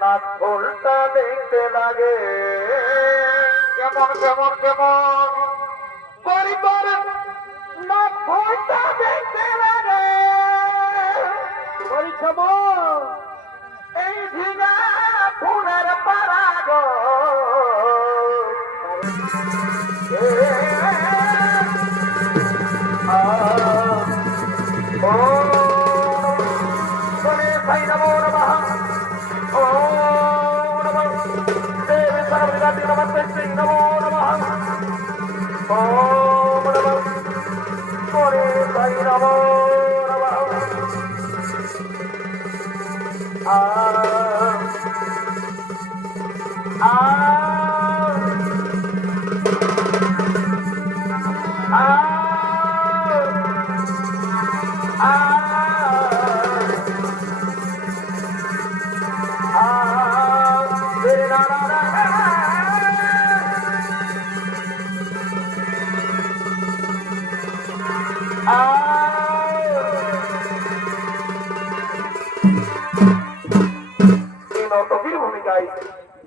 নাক ফুলটা দেখতে লাগে কেমন কেমন কেমন পরিবার নাক ফুলটা দেখতে লাগে কেমন এই ঝিঙা ফুলের পারাগ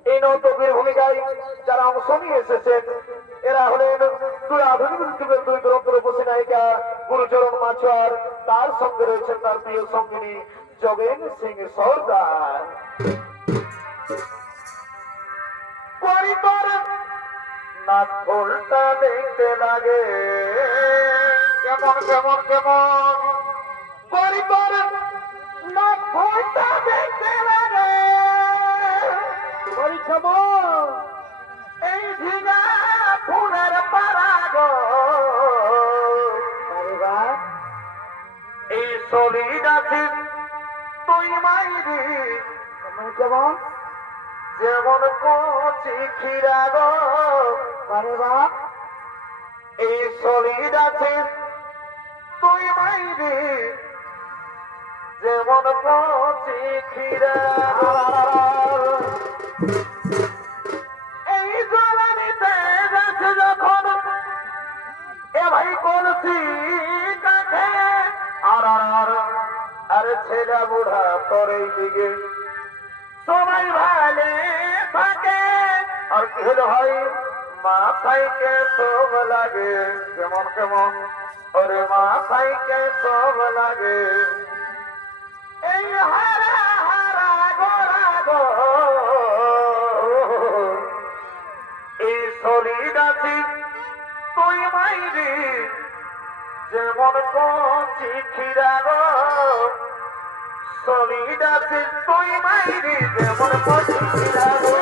এই নৌতকের ভূমিকায় যারা অংশ নিয়ে এসেছেন এরা হলেন দুই আধুনিক যুগের দুই দুরন্ত রূপসী নায়িকা গুরুচরণ মাছুয়ার, তার সঙ্গে রয়েছেন তার প্রিয় সঙ্গিনী যোগেন সিং সর্দার। নাক ফুলটা দেখতে লাগে কেমন কেমন কেমন পরিবার নাক ফুলটা দেখতে লাগে এই ঝিঙা ফুলের পারাগ এই শরীর আছে তুই মাইরি কেমন যেমন কচি খিরা গো এই শরীর আছে তুই মাইরি যেমন কচি খিরা এই জ্বালানিতে গেছে যখন এ ভাই কলসি কাঠে আর আরে ছেলে বুড়া তোর এই দিকে সবাই ভালে থাকে আর কি হলো ভাই মাথায় কে সব লাগে কেমন কেমন ওরে মাথায় কে সব লাগে এই হারা হারা গোরা গো এই শরীর আছে তুই মাইরি যেমন কচি খিরা গো শরীর আছে তুই মাইরি যেমন কচি খিরা গো